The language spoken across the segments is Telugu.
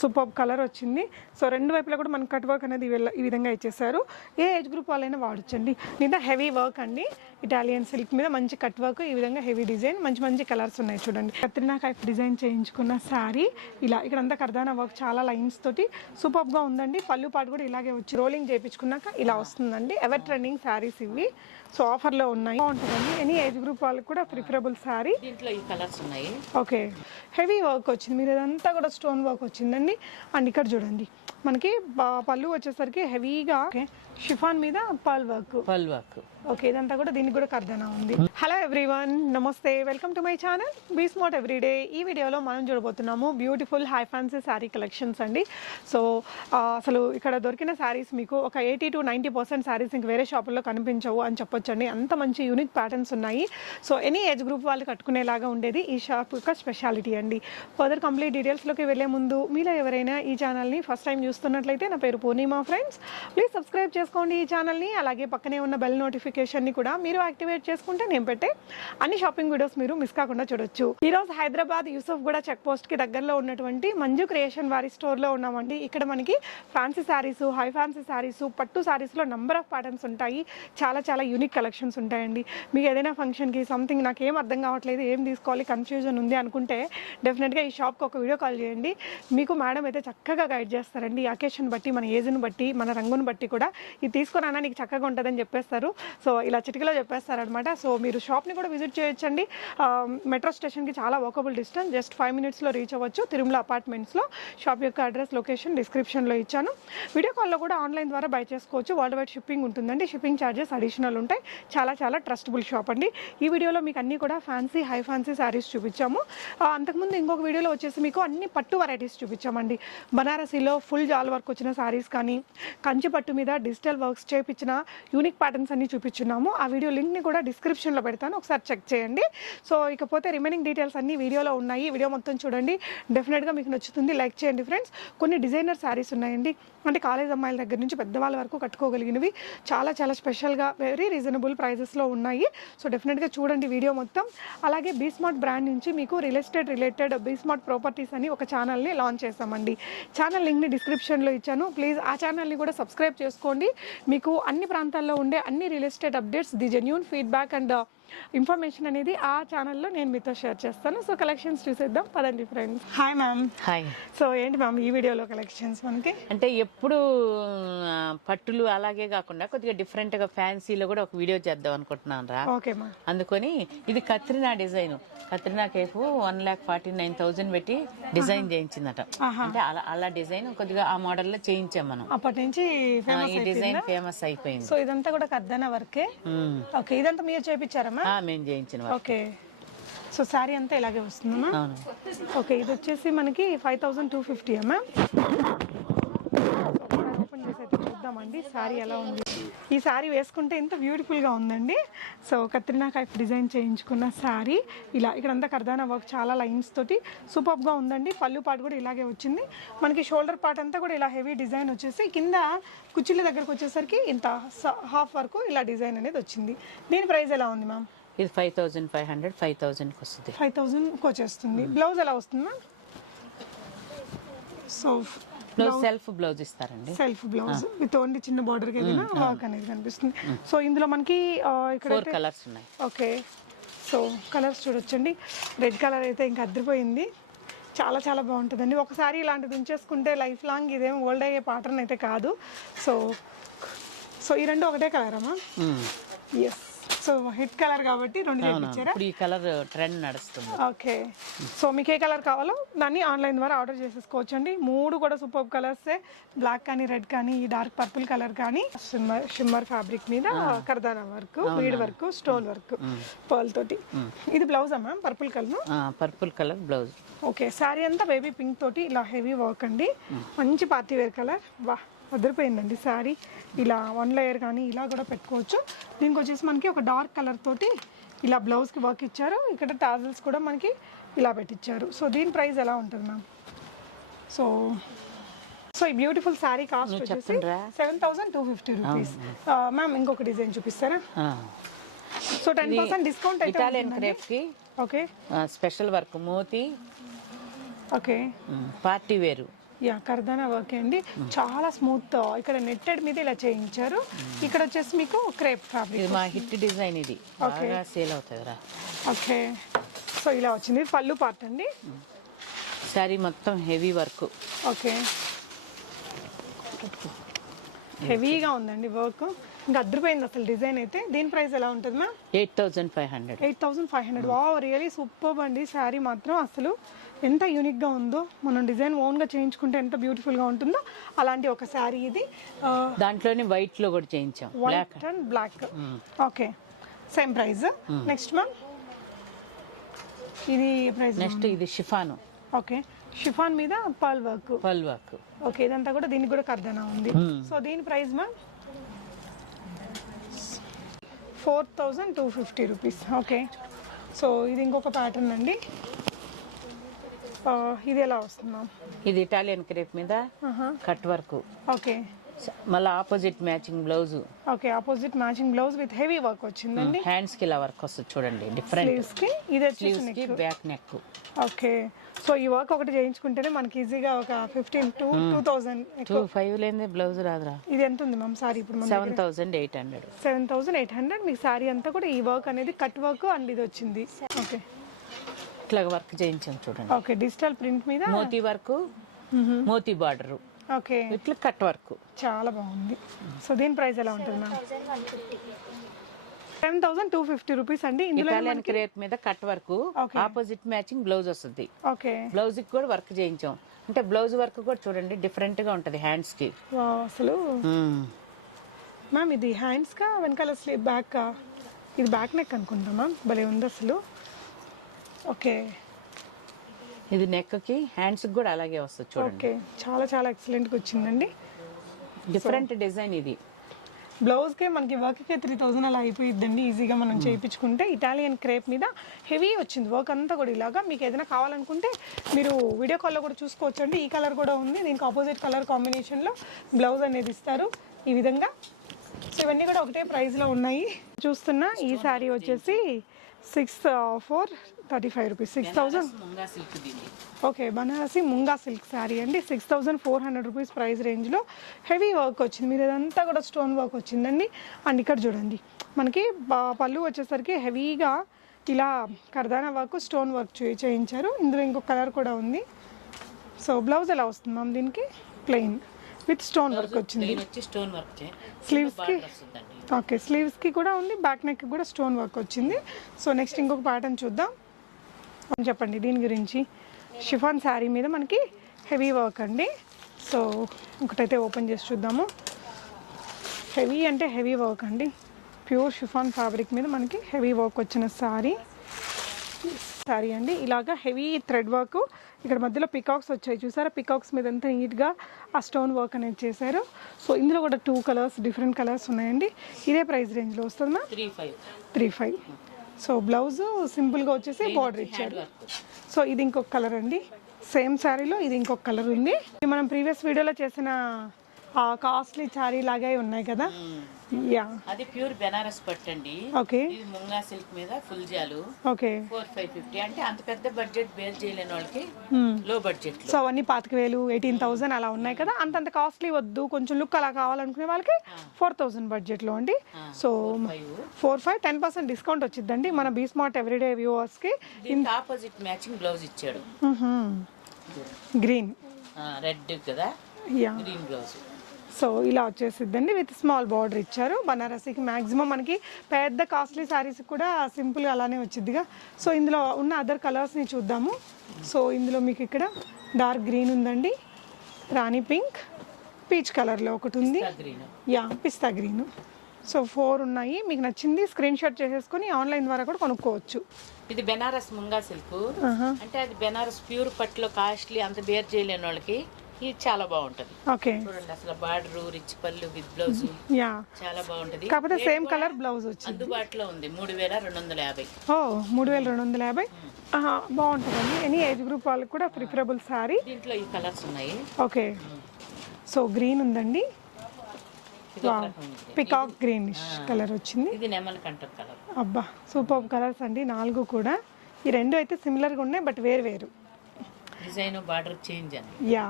సూపర్ కలర్ వచ్చింది. సో రెండు వైపులా కూడా మనకి కట్ వర్క్ అనేది ఈ విధంగా ఇచ్చేసారు. ఏ ఏజ్ గ్రూప్ వాళ్ళైనా వాడొచ్చండి. నిన్న హెవీ వర్క్ అండి, ఇటాలియన్ సిల్క్ మీద మంచి కట్ వర్క్, ఈ విధంగా హెవీ డిజైన్, మంచి మంచి కలర్స్ ఉన్నాయి చూడండి. కత్రినా కైఫ్ డిజైన్ చేయించుకున్న శారీ ఇలా ఇక్కడంతా కర్దానా వర్క్ చాలా లైన్స్ తోటి సూపర్ గా ఉందండి. పళ్ళు పాటు కూడా ఇలాగే వచ్చి రోలింగ్ చేయించుకున్నాక ఇలా వస్తుందండి. ఎవర్ ట్రెండింగ్ శారీస్ ఇవి. సో ఆఫర్ లో ఉన్నాయి, బాగుంటుందండి. ఎనీ ఏజ్ గ్రూప్ వాళ్ళకి కూడా ప్రిఫరబుల్ శారీ. దీంట్లో ఈ కలర్స్ ఉన్నాయి. ఓకే, హెవీ వర్క్ వచ్చింది, మీరు ఇదంతా కూడా స్టోన్ వర్క్ వచ్చిందండి. అండ్ ఇక్కడ చూడండి మనకి పళ్ళు వచ్చేసరికి హెవీగా షిఫాన్ మీద పర్ల్ వర్క్. ఓకే, ఇదంతా కూడా దీనికి కూడా కర్దనా ఉంది. హలో ఎవ్రీవన్, నమస్తే, welcome to my channel be smart everyday. ఈ వీడియోలో మనం చూడబోతున్నాము beautiful high fancy sari collections అండి. సో అసలు ఇక్కడ దొరికిన శారీస్ మీకు ఒక 80 to 90% శారీస్ ఇంక వేరే షాపుల్లో కనిపించవు అని చెప్పొచ్చండి. అంత మంచి యూనిక్ ప్యాటర్న్స్ ఉన్నాయి. సో ఎనీ ఏజ్ గ్రూప్ వాళ్ళు కట్టుకునేలాగా ఉండేది ఈ షాప్ యొక్క స్పెషాలిటీ అండి. ఫర్దర్ కంప్లీట్ డీటెయిల్స్లోకి వెళ్ళే ముందు మీలో ఎవరైనా ఈ ఛానల్ని ఫస్ట్ టైం చూస్తున్నట్లయితే, నా పేరు పూర్ణిమా ఫ్రెండ్స్, ప్లీజ్ సబ్స్క్రైబ్ చేసుకోండి ఈ ఛానల్ని. అలాగే పక్కనే ఉన్న బెల్ నోటిఫికేషన్ని కూడా మీరు యాక్టివేట్ చేసుకుంటే నేను పెట్టే అన్ని షాపింగ్ వీడియోస్ మీరు మిస్ కాకుండా చూడొచ్చు. ఈరోజు హైదరాబాద్ యూసఫ్ గూడ చెక్ పోస్ట్ కి దగ్గరలో ఉన్నటువంటి మంజు క్రియేషన్ వారి స్టోర్ లో ఉన్నామండి. ఇక్కడ మనకి fancy saris, high fancy saris, పట్టు శారీస్ లో నంబర్ ఆఫ్ ప్యాటర్న్స్ ఉంటాయి. చాలా చాలా యూనిక్ కలెక్షన్స్ ఉంటాయండి. మీకు ఏదైనా ఫంక్షన్ కి సంథింగ్ నాకు ఏం అర్థం కావట్లేదు, ఏం తీసుకోవాలి, కన్ఫ్యూజన్ ఉంది అనుకుంటే డెఫినెట్ గా ఈ షాప్ కి ఒక వీడియో కాల్ చేయండి. మీకు మేడం అయితే చక్కగా గైడ్ చేస్తారండి. అకేషన్ బట్టి, మన ఏజ్ని బట్టి, మన రంగుని బట్టి కూడా ఇది తీసుకురానా నీకు చక్కగా ఉంటుందని చెప్పేస్తారు. సో ఇలా చిటికలో చెప్పేస్తారు అనమాట. సో మీరు షాప్ని కూడా విజిట్ చేయొచ్చండి. మెట్రో స్టేషన్కి చాలా వాకబుల్ డిస్టెన్స్, జస్ట్ 5 minutesలో రీచ్ అవ్వచ్చు. తిరుమల అపార్ట్మెంట్స్లో. షాప్ యొక్క అడ్రస్, లొకేషన్ డిస్క్రిప్షన్లో ఇచ్చాను. వీడియో కాల్లో కూడా ఆన్లైన్ ద్వారా బై చేసుకోవచ్చు. వరల్డ్ వైడ్ షిప్పింగ్ ఉంటుందండి. షిప్పింగ్ ఛార్జెస్ అడిషనల్ ఉంటాయి. చాలా చాలా ట్రస్టబుల్ షాప్ అండి. ఈ వీడియోలో మీకు అన్ని కూడా ఫ్యాన్సీ, హై ఫ్యాన్సీ శారీస్ చూపించాము. అంతకుముందు ఇంకొక వీడియోలో వచ్చేసి మీకు అన్ని పట్టు వెరైటీస్ చూపించామండి. బనారసీలో ఫుల్ జాల్ వర్క్ వచ్చిన శారీస్ కానీ, కంచి పట్టు మీద డిజిటల్ వర్క్స్ చేపించిన యూనిక్ ప్యాటర్న్స్ అన్ని చూపించున్నాము. ఆ వీడియో లింక్ని కూడా డిస్క్రిప్షన్లో పెడతాను, ఒకసారి చెక్ చేయండి. సో ఇకపోతే రిమైనింగ్ డీటెయిల్స్ అన్ని వీడియోలో ఉన్నాయి. వీడియో మొత్తం చూడండి, డెఫినెట్గా మీకు నచ్చుతుంది. లైక్ చేయండి ఫ్రెండ్స్. కొన్ని డిజైనర్ శారీస్ ఉన్నాయండి, అంటే కాలేజ్ అమ్మాయిల దగ్గర నుంచి పెద్దవాళ్ళ వరకు కట్టుకోగలిగినవి. చాలా చాలా స్పెషల్గా వెరీ రీజనబుల్ ప్రైజెస్లో ఉన్నాయి. సో డెఫినెట్గా చూడండి వీడియో మొత్తం. అలాగే బీ స్మార్ట్ బ్రాండ్ నుంచి మీకు real estate related be smart properties అని ఒక ఛానల్ని లాంచ్ చేస్తామండి. ఛానల్ లింక్ని డిస్క్రిప్షన్లో ఇచ్చాను. ప్లీజ్ ఆ ఛానల్ని కూడా సబ్స్క్రైబ్ చేసుకోండి. మీకు అన్ని ప్రాంతాల్లో ఉండే అన్ని real estate updates, the genuine feedback and information అనేది ఆ ఛానల్లో నేను మీతో షేర్ చేస్తాను. సో కలెక్షన్స్ చూసేద్దాం పదండి friends. Hi ma'am. Hi. So ఏంటి మ్యామ్ ఈ వీడియోలో కలెక్షన్స్ మనకి? అంటే ఎప్పుడు పట్టులు అలాగే కాకుండా కొద్దిగా డిఫరెంట్ గా ఫ్యాన్సీలో కూడా ఒక వీడియో చేద్దాం అనుకుంటున్నాను రా. Okay ma'am. అందుకని ఇది కత్రినా డిజైన్. కత్రినా కేఫ్ 1,49,000 పెట్టి డిజైన్ చేయించిందట. అంటే అలా డిజైన్ కొద్దిగా ఆ మోడల్ లో చేయించాం మనం. అప్పటి నుంచి ఈ డిజైన్ ఫేమస్ అయిపోయింది. సో ఇదంతా కూడా కర్దానా వర్కే. ఓకే, ఇదంతా మీరు చేయించారా? మేము చేయించిన. ఓకే, సో శారీ అంతా ఇలాగే వస్తుందమ్మా. ఓకే, ఇది వచ్చేసి మనకి 5,250 మ్యామ్. ఓపెన్ చేసి అయితే చూద్దామండి శారీ ఎలా ఉంది. ఈ శారీ వేసుకుంటే ఎంత బ్యూటిఫుల్గా ఉందండి. సో కత్రినా కైఫ్ డిజైన్ చేయించుకున్న శారీ ఇలా ఇక్కడంతా కర్దానా వర్క్ చాలా లైన్స్ తోటి సూపర్గా ఉందండి. పళ్ళు పాటు కూడా ఇలాగే వచ్చింది. మనకి షోల్డర్ పార్ట్ అంతా కూడా ఇలా హెవీ డిజైన్ వచ్చేసి కింద కుచ్చిళ్ళ దగ్గరకు వచ్చేసరికి ఇంత హాఫ్ వరకు ఇలా డిజైన్ అనేది వచ్చింది. దీని ప్రైస్ ఎలా ఉంది మ్యామ్? ఇది 5,500, 5,000కి వస్తుంది. 5,000కి వచ్చేస్తుంది. బ్లౌజ్ ఎలా వస్తుంది మ్యామ్? సో సెల్ఫ్ బ్లౌజ్ ఇస్తారండి. సెల్ఫ్ బ్లౌజ్ విత్ ఓన్లీ చిన్న బార్డర్ కి వర్క్ అనేది కనిపిస్తుంది. సో ఇందులో మనకి ఇక్కడ 4 కలర్స్ ఉన్నాయి. ఓకే, సో కలర్స్ చూడొచ్చండి. రెడ్ కలర్ అయితే ఇంకా అద్దరిపోయింది, చాలా చాలా బాగుంటుందండి. ఒకసారి ఇలాంటిది ఉంచేసుకుంటే లైఫ్ లాంగ్ ఇదేం ఓల్డ్ అయ్యే ప్యాటర్న్ అయితే కాదు. సో ఈ రెండు ఒకటే కలరమ్మా? ఎస్. సో హిట్ కలర్ కాబట్టి రెండు చేయించారా? ఈ కలర్ ట్రెండ్ నడుస్తుంది. ఓకే, సో మీకు ఏ కలర్ కావాలో దాన్ని ఆన్లైన్ ద్వారా ఆర్డర్ చేసేసుకోవచ్చు అండి. 3 కూడా సూపర్ కలర్సే. బ్లాక్ కానీ, రెడ్ కానీ, ఈ డార్క్ పర్పుల్ కలర్ కానీ, షిమ్మర్ ఫ్యాబ్రిక్ మీద కర్దానా work, bead work, stone work, pearl తోటి. ఇది బ్లౌజ్ అమ్మా? Purple colour. Purple colour blouse. Okay, sari అంతా బేబీ పింక్ తోటి ఇలా హెవీ వర్క్ అండి. మంచి పార్టీ వేర్ కలర్. వా, వదిలిపోయిందండి శారీ. ఇలా 1 లేయర్ కానీ ఇలా కూడా పెట్టుకోవచ్చు. దీనికి వచ్చేసి మనకి ఒక డార్క్ కలర్ తోటి ఇలా బ్లౌజ్కి వర్క్ ఇచ్చారు. ఇక్కడ టాజల్స్ కూడా మనకి ఇలా పెట్టించారు. సో దీని ప్రైస్ ఎలా ఉంటుంది మ్యామ్? సో ఈ బ్యూటిఫుల్ శారీ కాస్ట్ వచ్చేసి 7,250 రూపీస్. మ్యామ్ ఇంకొక డిజైన్ చూపిస్తారా? సో 10% డిస్కౌంట్ అయితే ఇటాలియన్ క్రేప్ కి. ఓకే, స్పెషల్ వర్క్ మోతి. ఓకే, పార్టీ వేరు యా కర్దానా వర్క్ అండి, చాలా స్మూత్. ఇక్కడ నెట్టెడ్ మీద ఇలా చేయించారు. ఇక్కడ వచ్చేసి మీకు క్రేప్ ఫ్యాబ్రిక్. ఇది మా హిట్ డిజైన్, ఇది బాగా సేల్ అవుతుందిరా. ఓకే, సో ఇలా వచ్చింది పళ్ళు పార్ట్ అండి. సారీ మొత్తం హెవీ వర్క్. ఓకే, హెవీగా ఉందండి వర్క్, ఇంకా అద్దరిపోయింది అసలు డిజైన్ అయితే. దీని ప్రైస్ ఎలా ఉంటుంది మ్యామ్? 8,500. 8,500. వావ్, రియలీ సూపర్ అండి. శారీ మాత్రం అసలు ఎంత యూనిక్గా ఉందో, మనం డిజైన్ ఓన్గా చేయించుకుంటే ఎంత బ్యూటిఫుల్గా ఉంటుందో అలాంటి ఒక శారీ ఇది. దాంట్లోనే వైట్ లో కూడా చేయించాం, white and black. Okay, same price. Next ma'am, ఇది ప్రైస్. నెక్స్ట్ ఇది షిఫాను. ఓకే, షిఫాన్ మీద pearl work. Pearl work. Okay, ఇదంతా కూడా దీనికి కూడా కర్దనా ఉంది. సో దీని price ma'am 4,250 rupees. Okay, so ఇది ఇంకొక ప్యాటర్న్ అండి. ఇది ఎలా వస్తుంది మ్యామ్? ఇది ఇటాలియన్ క్రేప్ మీద కట్ వర్క్. ఓకే, మళ్ళీ opposite matching blouse. Okay, opposite matching blouse with heavy work వచ్చిందండి. హ్యాండ్స్ కి ఇలా వర్క్ వస్తుంది చూడండి, డిఫరెంట్. స్లీవ్స్ కి ఇది స్లీవ్స్ వచ్చేసి కి బ్యాక్ నెక్. ఓకే, సో ఈ వర్క్ ఒకటి చేయించుకుంటేనే మనకి ఈజీగా ఒక 15 to 2,000. 2,500 లేని బ్లౌజ్ రాదురా. ఇది ఎంత ఉంది మ్యామ్ సారీ ఇప్పుడు? 7,800. 7,800. మీకు సారీ అంతా కూడా ఈ వర్క్ అనేది కట్ వర్క్ అండ్ ఇది వచ్చింది. ఓకే, ఇట్లా వర్క్ చేయించాం చూడండి. ఓకే, డిజిటల్ ప్రింట్ మీద మోతీ వర్క్, మోతీ బార్డర్. ఓకే, ఇట్లా కట్ వర్క్ చాలా బాగుంది. సో దీని ప్రైస్ ఎలా ఉంటుంది మ్యామ్? 7,250 రూపీస్ అండి. ఇందులో ఇటాలియన్ క్రేప్ మీద cut work, opposite matching blouse వస్తుంది. ఓకే, బ్లౌజ్ కి కూడా వర్క్ చేయించాం. అంటే బ్లౌజ్ వర్క్ కూడా చూడండి డిఫరెంట్ గా ఉంటది హ్యాండ్స్ కి. అసలు మ్యామ్ ఇది హ్యాండ్స్ కా వెనకాల స్లీవ్ బ్యాక్ కా? ఇది బ్యాక్ నెక్ అనుకుంటా మ్యామ్, భలే ఉంది అసలు. ఓకే, ఇది నెక్ కి హ్యాండ్స్ కి కూడా అలాగే వస్తుంది చూడండి. ఓకే, చాలా చాలా ఎక్సలెంట్ గా వచ్చిందండి. డిఫరెంట్ డిజైన్ ఇది. బ్లౌజ్ కే మనకి వర్క్ కే 3,000 అలా అయిపోయిద్దండి ఈజీగా మనం చేయించుకుంటే. ఇటాలియన్ క్రేప్ మీద హెవీ వచ్చింది వర్క్ అంతా కూడా ఇలాగా. మీకు ఏదైనా కావాలనుకుంటే మీరు వీడియో కాల్లో కూడా చూసుకోవచ్చు అండి. ఈ కలర్ కూడా ఉంది, దీనికి ఆపోజిట్ కలర్ కాంబినేషన్లో బ్లౌజ్ అనేది ఇస్తారు ఈ విధంగా. సో ఇవన్నీ కూడా ఒకటే ప్రైస్లో ఉన్నాయి. చూస్తున్నా ఈ శారీ వచ్చేసి 6,435 rupees. 6,000. Okay, Banarasi munga silk sari అండి. 6,400 రూపీస్ ప్రైస్ రేంజ్లో హెవీ వర్క్ వచ్చింది. మీరు ఇదంతా కూడా స్టోన్ వర్క్ వచ్చిందండి. అండ్ ఇక్కడ చూడండి మనకి పళ్ళు వచ్చేసరికి హెవీగా ఇలా కర్దానా వర్క్, స్టోన్ వర్క్ చేయించారు. ఇందులో ఇంకొక కలర్ కూడా ఉంది. సో బ్లౌజ్ ఎలా వస్తుంది మ్యామ్? దీనికి ప్లెయిన్ విత్ స్టోన్ వర్క్ వచ్చింది. స్లీవ్స్కి ఓకే, స్లీవ్స్కి కూడా ఉంది, బ్యాక్ నెక్ కూడా స్టోన్ వర్క్ వచ్చింది. సో నెక్స్ట్ ఇంకొక ప్యాటర్న్ చూద్దాం. చెప్పండి దీని గురించి. షిఫాన్ శారీ మీద మనకి హెవీ వర్క్ అండి. సో ఒకటైతే ఓపెన్ చేసి చూద్దాము. హెవీ అంటే హెవీ వర్క్ అండి, ప్యూర్ షిఫాన్ ఫ్యాబ్రిక్ మీద మనకి హెవీ వర్క్ వచ్చిన శారీ అండి. ఇలాగా హెవీ థ్రెడ్ వర్క్, ఇక్కడ మధ్యలో పికాక్స్ వచ్చాయి చూసారా? పికాక్స్ మీద ఎంత నీట్గా ఆ స్టోన్ వర్క్ అనేది చేశారు. సో ఇందులో కూడా 2 కలర్స్, డిఫరెంట్ కలర్స్ ఉన్నాయండి. ఇదే ప్రైస్ రేంజ్లో వస్తుంది మ్యామ్? 3,500. సో బ్లౌజ్ సింపుల్గా వచ్చేసి బార్డర్ ఇచ్చారు. సో ఇది ఇంకొక కలర్ అండి, సేమ్ శారీలో ఇది ఇంకొక కలర్ ఉంది. ఇది మనం ప్రీవియస్ వీడియోలో చేసిన కాస్ట్లీ శారీ లాగే ఉన్నాయి కదా. యా, అది ప్యూర్ బెనారస్ పట్టండి. ఓకే, ఇది ముంగా సిల్క్ మీద ఫుల్ జాలు. ఓకే, 4,550. అంటే అంత పెద్ద బడ్జెట్ బేర్ చేయలేని వాళ్ళకి లో బడ్జెట్. సో అవన్నీ 25,000, 18,000 అలా ఉన్నాయి కదా. అంతంత కాస్ట్లీ వద్దు, కొంచెం లుక్ అలా కావాలనుకునే వాళ్ళకి 4,000 బడ్జెట్లో అండి. సో 4,500 10% డిస్కౌంట్ వచ్చిందండి మన బీ స్మార్ట్ ఎవ్రీడే వ్యూవర్స్కి. ఆపోజిట్ మ్యాచింగ్ బ్లౌజ్ ఇచ్చాడు, గ్రీన్ రెడ్ కదా. Yeah, green blouse. సో ఇలా వచ్చేసిద్దండి విత్ స్మాల్ బార్డర్ ఇచ్చారు. బనారసీకి మ్యాక్సిమం మనకి పెద్ద కాస్ట్లీ శారీస్ కూడా సింపుల్గా అలానే వచ్చిద్దిగా. సో ఇందులో ఉన్న అదర్ కలర్స్ని చూద్దాము. సో ఇందులో మీకు ఇక్కడ డార్క్ గ్రీన్ ఉందండి, రాణి పింక్, పీచ్ కలర్లో ఒకటి ఉంది, యా పిస్తా గ్రీన్. సో 4 ఉన్నాయి. మీకు నచ్చింది స్క్రీన్ షాట్ చేసేసుకొని ఆన్లైన్ ద్వారా కూడా కొనుక్కోవచ్చు. ఇది బెనారస్ ముంగా సిల్క్ అంటే అది బెనారస్ ప్యూర్ పట్టులో కాస్ట్లీ అంత బేర్ చేయలేని వాళ్ళకి ఇది చాలా బాగుంటది. ఓకే, చూడండి అసలు బార్డర్ రిచ్ పళ్ళు విత్ బ్లౌజ్, యా చాలా బాగుంటది. కాకపోతే సేమ్ కలర్ బ్లౌజ్ వచ్చింది. అందుబాటులో ఉంది 3,250. ఓ 3,250. బాగుంటుందండి. ఎనీ ఏజ్ గ్రూప్ వాళ్ళకి కూడా ప్రిఫరబుల్ శారీ. దీంట్లో ఈ కలర్స్ ఉన్నాయి. ఓకే, సో గ్రీన్ ఉందండి, పికాక్ గ్రీనిష్ కలర్ వచ్చింది. ఇది నెమల్ కంటర్ కలర్. అబ్బా సూపర్ కలర్స్ అండి 4 కూడా. ఈ 2 అయితే సిమిలర్గా ఉన్నాయి బట్ వేరు వేరు. డిజైన్ బార్డర్ చేంజ్ అని. యా,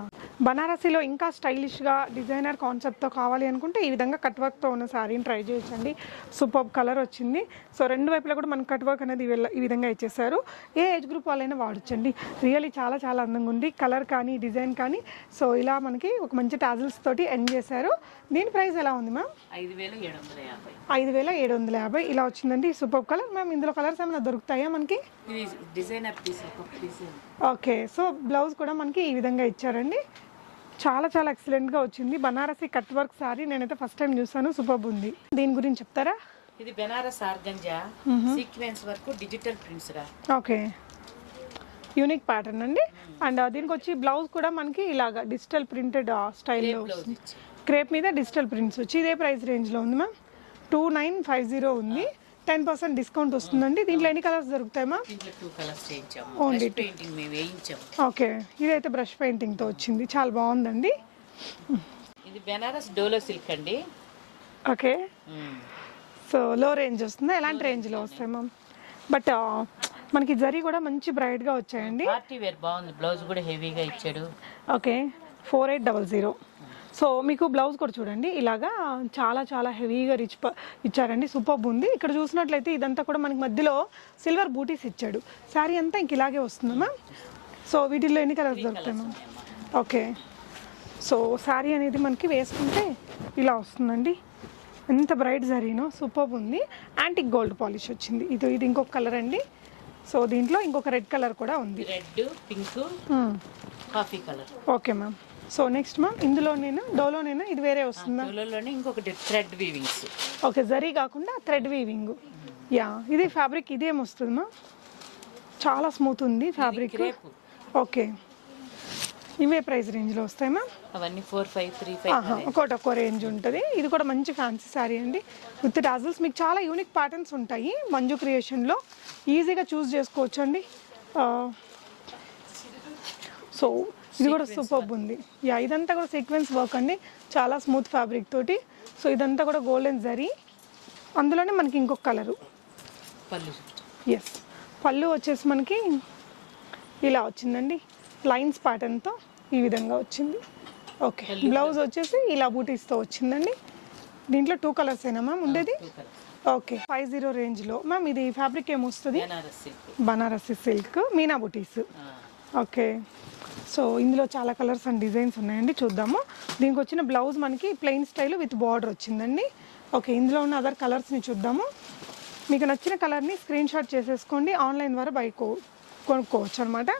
బనారసీలో ఇంకా స్టైలిష్గా డిజైనర్ కాన్సెప్ట్తో కావాలి అనుకుంటే ఈ విధంగా కట్ వర్క్తో ఉన్న శారీని ట్రై చేయొచ్చండి. సూపర్ కలర్ వచ్చింది. సో రెండు వైపులా కూడా మనకు కట్ వర్క్ అనేది ఈ విధంగా ఇచ్చేసారు. ఏ ఏజ్ గ్రూప్ వాళ్ళైనా వాడొచ్చండి. రియల్లీ చాలా చాలా అందంగా ఉంది కలర్ కానీ డిజైన్ కానీ. సో ఇలా మనకి ఒక మంచి టాజిల్స్ తోటి ఎండ్ చేశారు. దీని ప్రైస్ ఎలా ఉంది మ్యామ్? 5750. 5750 ఇలా వచ్చిందండి. Super colour ma'am. ఇందులో కలర్స్ ఏమైనా దొరుకుతాయా మనకి? ఇది designer piece. Okay, so blouse కూడా మనకి ఈ విధంగా ఇచ్చారండి. చాలా చాలా ఎక్సలెంట్గా వచ్చింది. బనారసి కట్ వర్క్ సారీ నేనైతే ఫస్ట్ టైం చూసాను. సూపర్ ఉంది. దీని గురించి చెప్తారా? ఇది Banaras organza sequence work digital prints రా. ఓకే, యూనిక్ ప్యాటర్న్ అండి. అండ్ దీనికి వచ్చి బ్లౌజ్ కూడా మనకి ఇలాగా డిజిటల్ ప్రింటెడ్ స్టైల్లో వస్తుంది. క్రేప్ మీద డిజిటల్ ప్రింట్స్ వచ్చి ఇదే ప్రైస్ రేంజ్లో ఉంది మ్యామ్. 2950 ఉంది. 10% డిస్కౌంట్ వస్తుందండి. దీంట్లో ఎన్ని కలర్స్ దొరుకుతాయి మ్యామ్? దీంట్లో 2 కలర్స్ చేయించాము. ఓన్లీ పెయింటింగ్ మేము వేయించాము. ఓకే, ఇదైతే బ్రష్ పెయింటింగ్తో వచ్చింది. చాలా బాగుందండి. ఇది బెనారస్ డోలో సిల్క్ అండి. ఓకే, సో లో రేంజ్ వస్తుందా? ఎలాంటి రేంజ్లో వస్తాయి మ్యామ్? బట్ మనకి జరీ కూడా మంచి బ్రైట్గా వచ్చాయండి. పార్టీ వేర్ బాగుంది. బ్లౌజ్ కూడా హెవీగా ఇచ్చాడు. ఓకే, 4800. సో మీకు బ్లౌజ్ కూడా చూడండి ఇలాగా చాలా చాలా హెవీగా రిచ్ ఇచ్చారండి. సూపర్ ఉంది. ఇక్కడ చూసినట్లయితే ఇదంతా కూడా మనకి మధ్యలో సిల్వర్ బూటీస్ ఇచ్చాడు. శారీ అంతా ఇంక ఇలాగే వస్తుంది మ్యామ్. సో వీటిల్లో ఎన్ని కలర్స్ దొరుకుతాయి మ్యామ్? ఓకే, సో శారీ అనేది మనకి వేసుకుంటే ఇలా వస్తుందండి. ఎంత బ్రైట్ జరీనో. సూపర్ ఉంది. యాంటిక్ గోల్డ్ పాలిష్ వచ్చింది. ఇది ఇంకొక కలర్ అండి. సో దీంట్లో ఇంకొక రెడ్ కలర్ కూడా ఉంది. Red, pink, coffee colour. Okay ma'am. So next ma'am డోలోనేనా ఇది వేరే వస్తుందా? డోలోనే ఇంకొకటి థ్రెడ్ వీవింగ్స్. ఓకే, జరీ కాకుండా థ్రెడ్ వీవింగ్. యా, ఇది ఫ్యాబ్రిక్ ఇదేం వస్తుంది మ్యామ్? చాలా స్మూత్ ఉంది ఫ్యాబ్రిక్. ఓకే, ఇవే ప్రైస్ రేంజ్లో వస్తాయి మ్యామ్? అవన్నీ 4535. ఒక్కో రేంజ్ ఉంటుంది. ఇది కూడా మంచి ఫ్యాన్సీ శారీ అండి విత్ టాజిల్స్. మీకు చాలా యూనిక్ ప్యాటర్న్స్ ఉంటాయి మంజు క్రియేషన్లో. ఈజీగా చూస్ చేసుకోవచ్చు అండి. సో ఇది కూడా సూపర్ ఉంది. యా, ఇదంతా కూడా సీక్వెన్స్ వర్క్ అండి. చాలా స్మూత్ ఫ్యాబ్రిక్ తోటి. సో ఇదంతా కూడా గోల్డెన్ జరీ. అందులోనే మనకి ఇంకొక కలరు. పళ్ళు. ఎస్, పళ్ళు వచ్చేసి మనకి ఇలా వచ్చిందండి. లైన్స్ ప్యాటర్న్తో ఈ విధంగా వచ్చింది. ఓకే, బ్లౌజ్ వచ్చేసి ఇలా బూటీస్తో వచ్చిందండి. దీంట్లో 2 కలర్స్ ఏనా మ్యామ్ ఉండేది? ఓకే, 50 రేంజ్లో మ్యామ్. ఇది ఫ్యాబ్రిక్ ఏమొస్తుంది? బనారసి సిల్క్ మీనా బూటీస్. ఓకే, సో ఇందులో చాలా కలర్స్ అండ్ డిజైన్స్ ఉన్నాయండి. చూద్దాము. దీనికి వచ్చిన బ్లౌజ్ మనకి ప్లెయిన్ స్టైల్ విత్ బార్డర్ వచ్చిందండి. ఓకే, ఇందులో ఉన్న అదర్ కలర్స్ని చూద్దాము. మీకు నచ్చిన కలర్ని స్క్రీన్ షాట్ చేసేసుకోండి. ఆన్లైన్ ద్వారా కొనుక్కోవచ్చు అనమాట.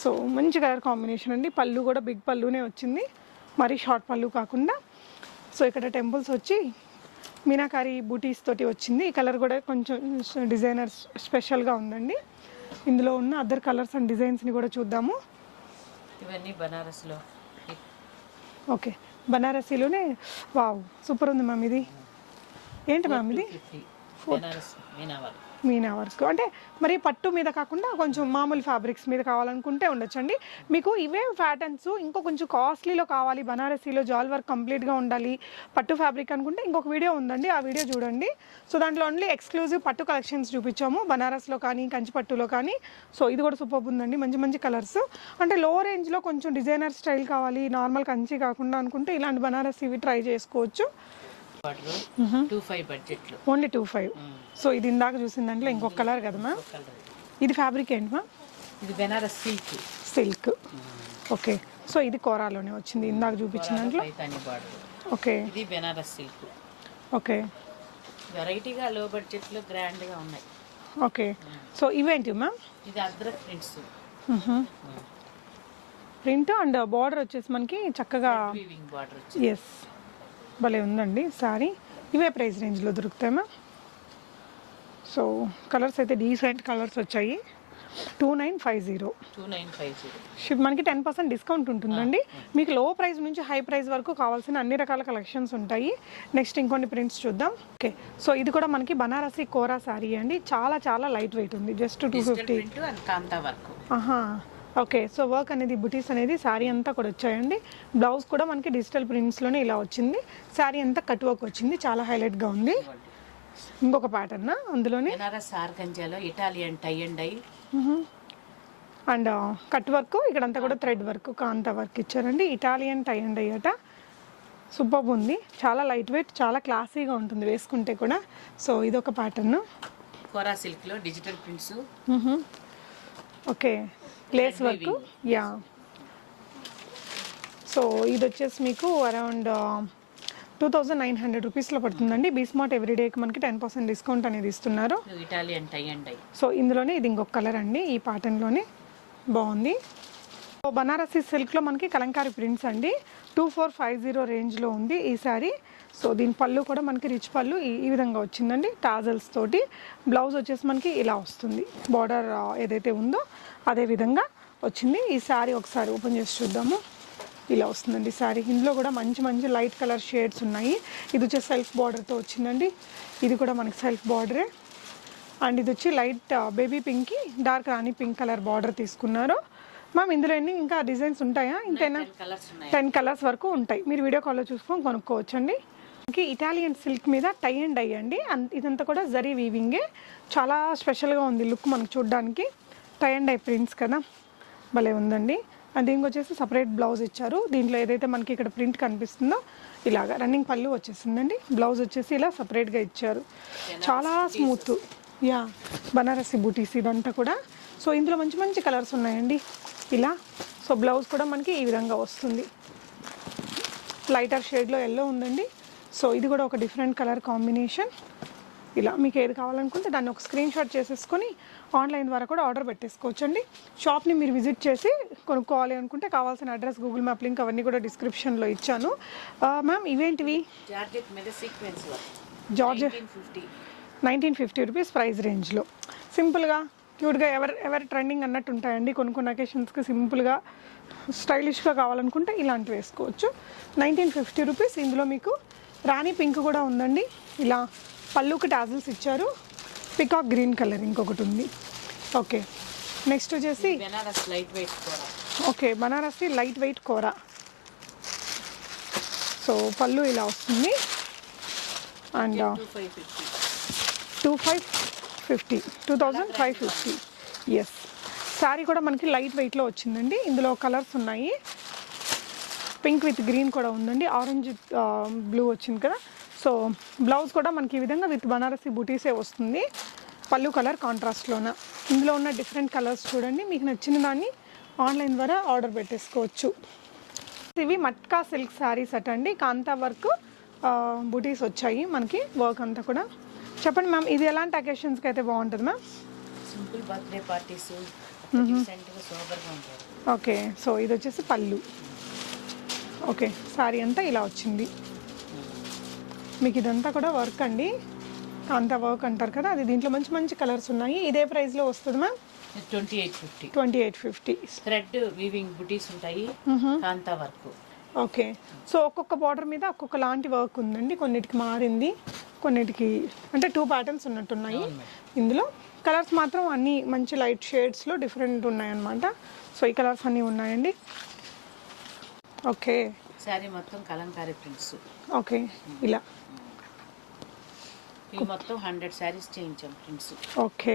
సో మంచి కలర్ కాంబినేషన్ అండి. పళ్ళు కూడా బిగ్ పళ్ళునే వచ్చింది, మరీ షార్ట్ పళ్ళు కాకుండా. సో ఇక్కడ టెంపుల్స్ వచ్చి మీనాకారి బూటీస్ తోటి వచ్చింది. ఈ కలర్ కూడా కొంచెం డిజైనర్ స్పెషల్గా ఉందండి. ఇందులో ఉన్న అదర్ కలర్స్ అండ్ డిజైన్స్ని కూడా చూద్దాము. ఇవన్నీ బనారస్లో. ఓకే, బనారసీలోనే. వావ్, సూపర్ ఉంది మ్యామ్. ఇది ఏంటి మ్యామ్? ఇది మీనా వర్క్ అంటే మరి పట్టు మీద కాకుండా కొంచెం మామూలు ఫ్యాబ్రిక్స్ మీద కావాలనుకుంటే ఉండొచ్చండి. మీకు ఇవే ప్యాటర్న్స్ ఇంకో కొంచెం కాస్ట్లీలో కావాలి, బనారసీలో జాల్ వర్క్ కంప్లీట్గా ఉండాలి, పట్టు ఫ్యాబ్రిక్ అనుకుంటే ఇంకొక వీడియో ఉందండి. ఆ వీడియో చూడండి. సో దాంట్లో ఓన్లీ ఎక్స్క్లూజివ్ పట్టు కలెక్షన్స్ చూపించాము, బనారస్లో కానీ కంచి పట్టులో కానీ. సో ఇది కూడా సూపర్ ఉందండి. మంచి మంచి కలర్స్. అంటే లో రేంజ్లో కొంచెం డిజైనర్ స్టైల్ కావాలి, నార్మల్ కంచి కాకుండా అనుకుంటే ఇలాంటి బనారస్ ఇవి ట్రై చేసుకోవచ్చు. 25 బడ్జెట్లో ఓన్లీ 25. సో ఇది ఇందాక చూసిన దాంట్లో ఇంకొక కలర్ కదా మ్యామ్? ఇది ఫ్యాబ్రిక్ ఏంటి మ్యామ్? ఇది Banaras silk. Silk. Okay, so ఇది కోరాలోనే వచ్చింది ఇందాక చూపించిన దాంట్లో. ఓకే, ఇది బెనారస్ సిల్క్. ఓకే, వెరైటీగా లో బడ్జెట్లో గ్రాండ్గా ఉన్నాయి. ఓకే, సో ఇవేంటి మ్యామ్? ఇది అద్రక్ ప్రింట్స్. ప్రింట్ అండ్ బార్డర్ వచ్చేసి మనకి చక్కగా బార్డర్. ఎస్, భలే ఉందండి సారీ. ఇవే ప్రైస్ రేంజ్లో దొరుకుతాయి మ్యామ్. సో కలర్స్ అయితే డీసెంట్ కలర్స్ వచ్చాయి. 2950. మనకి 10% డిస్కౌంట్ ఉంటుందండి. మీకు లో ప్రైస్ నుంచి హై ప్రైస్ వరకు కావాల్సిన అన్ని రకాల కలెక్షన్స్ ఉంటాయి. నెక్స్ట్ ఇంకొన్ని ప్రింట్స్ చూద్దాం. ఓకే, సో ఇది కూడా మనకి బనారసి కోరా శారీ అండి. చాలా చాలా లైట్ వెయిట్ ఉంది. జస్ట్ 250. ఆహా, ఓకే, సో వర్క్ అనేది బుటీస్ అనేది శారీ అంతా కూడా వచ్చాయండి. బ్లౌజ్ కూడా మనకి డిజిటల్ ప్రింట్స్లోనే ఇలా వచ్చింది. శారీ అంతా కట్ వర్క్ వచ్చింది. చాలా హైలైట్గా ఉంది. ఇంకొక ప్యాటర్న్ అందులోనే బెనారస్ ఆర్గంజాలో Italian tie and dye. And cut work ఇక్కడంతా కూడా థ్రెడ్ వర్క్, కాంతా వర్క్ ఇచ్చారండి. ఇటాలియన్ టై అండ్ డై అట. సూపర్ ఉంది, చాలా లైట్ వెయిట్, చాలా క్లాసీగా ఉంటుంది వేసుకుంటే కూడా. సో ఇదొక ప్యాటర్న్. కోరా సిల్క్ లో digital prints. Okay, lace work. Yeah, so ఇది వచ్చేసి మీకు అరౌండ్ 2900 రూపీస్లో పడుతుందండి. బీస్మార్ట్ ఎవ్రీడేకి మనకి 10% డిస్కౌంట్ అనేది ఇస్తున్నారు. Italian tie and dye. So ఇందులోనే ఇది ఇంకొక కలర్ అండి, ఈ ప్యాటర్న్లోనే బాగుంది. సో బనారసి సిల్క్లో మనకి కలంకారీ ప్రింట్స్ అండి. 2450 రేంజ్లో ఉంది ఈ శారీ. సో దీని పళ్ళు కూడా మనకి రిచ్ పళ్ళు ఈ విధంగా వచ్చిందండి, టాజల్స్ తోటి. బ్లౌజ్ వచ్చేసి మనకి ఇలా వస్తుంది, బార్డర్ ఏదైతే ఉందో అదే విధంగా వచ్చింది. ఈ శారీ ఒకసారి ఓపెన్ చేసి చూద్దాము. ఇలా వస్తుందండి శారీ. ఇందులో కూడా మంచి మంచి లైట్ కలర్ షేడ్స్ ఉన్నాయి. ఇది వచ్చేసి సెల్ఫ్ బార్డర్తో వచ్చిందండి, ఇది కూడా మనకి సెల్ఫ్ బార్డరే. అండ్ ఇది వచ్చి లైట్ బేబీ పింక్కి డార్క్ రాణి పింక్ కలర్ బార్డర్ తీసుకున్నారు. మ్యామ్ ఇందులో ఎన్ని ఇంకా డిజైన్స్ ఉంటాయా? ఇంతేనా? 10 కలర్స్ వరకు ఉంటాయి. మీరు వీడియో కాల్లో చూసుకొని కొనుక్కోవచ్చండి. ఇటాలియన్ సిల్క్ మీద టై అండ్ డై అండి. ఇదంతా కూడా జరీ వీవింగే, చాలా స్పెషల్గా ఉంది లుక్ మనకు చూడడానికి. టై అండ్ డై ప్రింట్స్ కదా, భలే ఉందండి. అండ్ దీనికి వచ్చేసి సపరేట్ బ్లౌజ్ ఇచ్చారు. దీంట్లో ఏదైతే మనకి ఇక్కడ ప్రింట్ కనిపిస్తుందో ఇలాగా రన్నింగ్ పళ్ళు వచ్చేసిందండి. బ్లౌజ్ వచ్చేసి ఇలా సపరేట్గా ఇచ్చారు, చాలా స్మూత్. యా, బనారసి బూటీస్ ఇదంతా కూడా. సో ఇందులో మంచి మంచి కలర్స్ ఉన్నాయండి ఇలా. సో బ్లౌజ్ కూడా మనకి ఈ విధంగా వస్తుంది, లైటర్ షేడ్లో ఎల్లో ఉందండి. సో ఇది కూడా ఒక డిఫరెంట్ కలర్ కాంబినేషన్. ఇలా మీకు ఏది కావాలనుకుంటే దాన్ని ఒక స్క్రీన్ షాట్ చేసేసుకొని ఆన్లైన్ ద్వారా కూడా ఆర్డర్ పెట్టేసుకోవచ్చండి. షాప్ని మీరు విజిట్ చేసి కొనుక్కోవాలి అనుకుంటే కావాల్సిన అడ్రస్, గూగుల్ మ్యాప్ లింక్ అవన్నీ కూడా డిస్క్రిప్షన్లో ఇచ్చాను. మ్యామ్ ఇవేంటివి? జార్జెట్ 1950 రూపీస్ ప్రైస్ రేంజ్లో. సింపుల్గా క్యూట్గా ఎవరి ట్రెండింగ్ అన్నట్టు ఉంటాయండి. కొన్ని అకేషన్స్కి సింపుల్గా స్టైలిష్గా కావాలనుకుంటే ఇలాంటివి వేసుకోవచ్చు. 1950 రూపీస్. ఇందులో మీకు రాణి పింక్ కూడా ఉందండి. ఇలా పళ్ళుకి టాజిల్స్ ఇచ్చారు. పికాక్ గ్రీన్ కలర్ ఇంకొకటి ఉంది. ఓకే, నెక్స్ట్ వచ్చేసి ఓకే బనారసి లైట్ వెయిట్ కోరా. సో పళ్ళు ఇలా వస్తుంది. And 2550 yes. శారీ కూడా మనకి లైట్ వెయిట్లో వచ్చిందండి. ఇందులో కలర్స్ ఉన్నాయి, పింక్ విత్ గ్రీన్ కూడా ఉందండి, ఆరెంజ్ బ్లూ వచ్చింది కదా. సో బ్లౌజ్ కూడా మనకి ఈ విధంగా విత్ బనారసి బూటీసే వస్తుంది, పళ్ళు కలర్ కాంట్రాస్ట్లోన. ఇందులో ఉన్న డిఫరెంట్ కలర్స్ చూడండి, మీకు నచ్చిన దాన్ని ఆన్లైన్ ద్వారా ఆర్డర్ పెట్టేసుకోవచ్చు. ఇవి మట్కా సిల్క్ శారీస్ అట అండి, కాంతా వర్క్ బూటీస్ వచ్చాయి మనకి, వర్క్ అంతా కూడా. చెప్పండి మ్యామ్, ఇది ఎలాంటి అకేషన్స్కి అయితే బాగుంటుంది ma'am? Simple birthday parties. Okay, so ఇది వచ్చేసి పళ్ళు. ఓకే, శారీ అంతా ఇలా వచ్చింది మీకు. ఇదంతా కూడా వర్క్ అండి, కాంతా వర్క్ అంటారు కదా అది. దీంట్లో మంచి మంచి కలర్స్ ఉన్నాయి. ఇదే ప్రైస్లో వస్తుంది మ్యామ్? 2850. థ్రెడ్ వీవింగ్ బుటీస్ ఉంటాయి, కాంతా వర్క్. ఓకే, సో ఒక్కొక్క బార్డర్ మీద ఒక్కొక్క లాంటి వర్క్ ఉందండి. కొన్నిటికి మారింది, కొన్నిటికి అంటే 2 ప్యాటర్న్స్ ఉన్నట్టున్నాయి. ఇందులో కలర్స్ మాత్రం అన్నీ మంచి లైట్ షేడ్స్లో డిఫరెంట్ ఉన్నాయన్నమాట. సో ఈ కలర్స్ అన్నీ ఉన్నాయండి. ఓకే, శారీ మొత్తం కలంకారీ ప్రింట్స్. ఓకే, ఇలా ఇవి మొత్తం 100 శారీస్ చేయించాం ప్రింట్స్. ఓకే,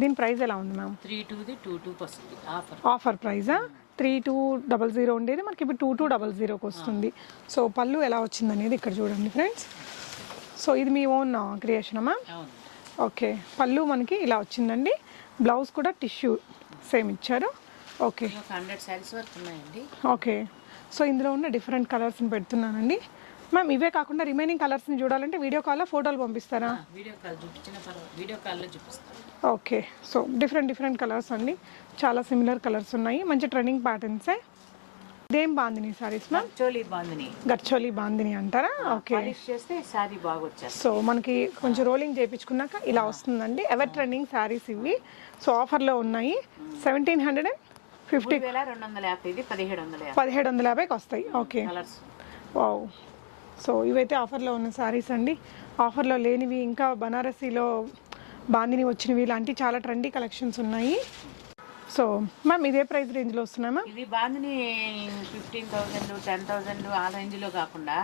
దీని ప్రైస్ ఎలా ఉంది మ్యామ్? 32% ఆఫర్. ఆఫర్ ప్రైజా? 3200 ఉండేది మనకి ఇప్పుడు 2200కి వస్తుంది. సో పళ్ళు ఎలా వచ్చింది అనేది ఇక్కడ చూడండి ఫ్రెండ్స్. సో ఇది మీ ఓన్ క్రియేషనా మ్యామ్? ఓకే, పళ్ళు మనకి ఇలా వచ్చిందండి. బ్లౌజ్ కూడా టిష్యూ సేమ్ ఇచ్చారు. ఓకే, 100 శారీస్ వరకు ఉన్నాయండి. ఓకే, సో ఇందులో ఉన్న డిఫరెంట్ కలర్స్ని పెడుతున్నానండి మ్యామ్. ఇవే కాకుండా రిమైనింగ్ కలర్స్ని చూడాలంటే వీడియో కాల్లో ఫోటోలు పంపిస్తారా? వీడియో కాల్ చూపించిన వీడియో కాల్లో చూపిస్తాను. ఓకే, సో డిఫరెంట్ కలర్స్ అండి, చాలా సిమిలర్ కలర్స్ ఉన్నాయి, మంచి ట్రెండింగ్ ప్యాటర్న్సే. ఇదేం బాందిని సారీస్ మ్యామ్? గర్చోలి బాందిని అంటారా? ఓకే, చేస్తే సారీ బాగా వచ్చేస్తుంది. సో మనకి కొంచెం రోలింగ్ చేయించుకున్నాక ఇలా వస్తుందండి. ఎవర్ ట్రెండింగ్ శారీస్ ఇవి. సో ఆఫర్లో ఉన్నాయి. 1750, 1750కి వస్తాయి. Okay, wow. సో ఇవైతే ఆఫర్లో ఉన్న శారీస్ అండి. ఆఫర్లో లేనివి ఇంకా బనారసీలో బాందిని వచ్చినవి ఇలాంటి చాలా ట్రెండీ కలెక్షన్స్ ఉన్నాయి. సో మ్యామ్ ఇదే ప్రైస్ రేంజ్లో వస్తున్నాయి మ్యామ్? ఇది బాందిని 15,000, 10,000 ఆ రేంజ్లో కాకుండా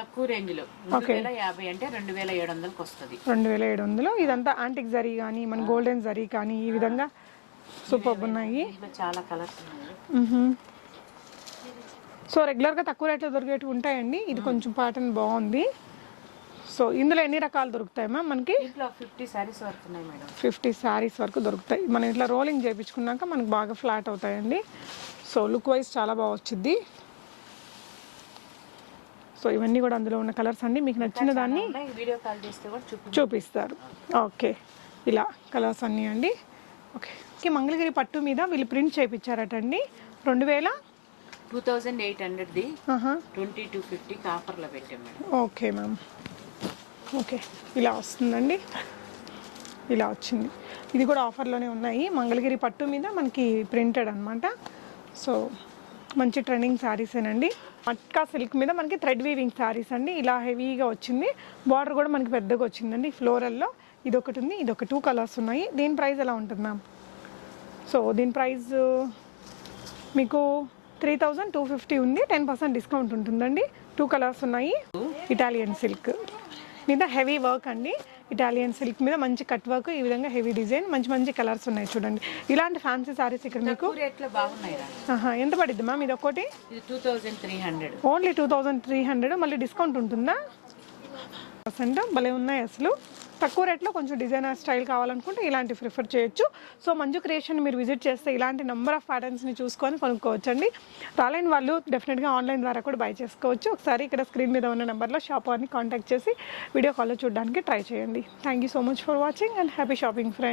తక్కువ రేంజ్లో 2050 అంటే 2700కి వస్తుంది. 2700. ఇదంతా యాంటిక్ జరీ కానీ మన గోల్డెన్ జరీ కానీ ఈ విధంగా సూపర్ ఉన్నాయి. ఇందులో చాలా కలర్స్ ఉన్నాయి. సో రెగ్యులర్గా తక్కువ రేట్లో దొరికేటివి ఉంటాయండి. ఇది కొంచెం ప్యాటర్న్ బాగుంది. సో ఇందులో ఎన్ని రకాలు దొరుకుతాయి మ్యామ్ మనకి? ఇంట్లో 50 సారీస్ వరకు ఉన్నాయి మేడం. 50 శారీస్ వరకు దొరుకుతాయి. మనం ఇట్లా రోలింగ్ చేయించుకున్నాక మనకు బాగా ఫ్లాట్ అవుతాయండి. సో లుక్ వైజ్ చాలా బాగా వచ్చింది. సో ఇవన్నీ కూడా అందులో ఉన్న కలర్స్ అండి. మీకు నచ్చిన దాన్ని వీడియో కాల్ చేస్తే కూడా చూపిస్తారు. ఓకే, ఇలా కలర్స్ అన్నీ అండి. ఓకే, మంగళగిరి పట్టు మీద వీళ్ళు ప్రింట్ చేయించారటండి. 2800ది 2250కి ఆఫర్లో పెట్టాం మేడం. Okay ma'am. ఓకే, ఇలా వస్తుందండి. ఇలా వచ్చింది. ఇది కూడా ఆఫర్లోనే ఉన్నాయి. మంగళగిరి పట్టు మీద మనకి ప్రింటెడ్ అనమాట. సో మంచి ట్రెండింగ్ శారీసేనండి. మట్కా సిల్క్ మీద మనకి థ్రెడ్ వీవింగ్ శారీస్ అండి. ఇలా హెవీగా వచ్చింది. బార్డర్ కూడా మనకి పెద్దగా వచ్చిందండి ఫ్లోరల్లో. ఇదొకటి ఉంది, ఇదొక 2 కలర్స్ ఉన్నాయి. దీని ప్రైస్ ఎలా ఉంటుంది మ్యామ్? సో దీని ప్రైస్ మీకు 3250 ఉంది. 10% డిస్కౌంట్ ఉంటుందండి. 2 కలర్స్ ఉన్నాయి. ఇటాలియన్ సిల్క్ మీద హెవీ వర్క్ అండి. ఇటాలియన్ సిల్క్ మీద మంచి కట్ వర్క్, ఈ విధంగా హెవీ డిజైన్, మంచి మంచి కలర్స్ ఉన్నాయి చూడండి. ఇలాంటి ఫ్యాన్సీ సారీస్ ఇక్కడ మీకు రేట్లో బాగున్నాయి. ఎంత పడిద్ది మ్యామ్ ఇది ఒకటి? ఇది 2300. ఓన్లీ 2300. మళ్ళీ డిస్కౌంట్ ఉంటుందా? భలే ఉన్నాయి అసలు. తక్కువ రేట్లో కొంచెం డిజైనర్ స్టైల్ కావాలనుకుంటే ఇలాంటి ప్రిఫర్ చేయొచ్చు. సో మంజు క్రియేషన్ మీరు విజిట్ చేస్తే ఇలాంటి నెంబర్ ఆఫ్ ప్యాటర్న్స్ని చూసుకొని కొనుక్కోవచ్చండి. రాలేని వాళ్ళు డెఫినెట్గా ఆన్లైన్ ద్వారా కూడా బై చేసుకోవచ్చు. ఒకసారి ఇక్కడ స్క్రీన్ మీద ఉన్న నెంబర్లో షాప్ వారిని కాంటాక్ట్ చేసి వీడియో కాల్లో చూడడానికి ట్రై చేయండి. Thank you so much for watching and happy shopping friends.